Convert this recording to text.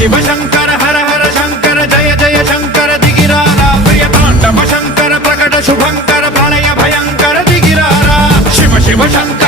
शिव शंकर हर हर शंकर जय जय शंकर दिगिरारा प्रिय तांडव शंकर प्रकट शुभंकर प्रलय भयंकर दिगिरारा शिव शिव शंकर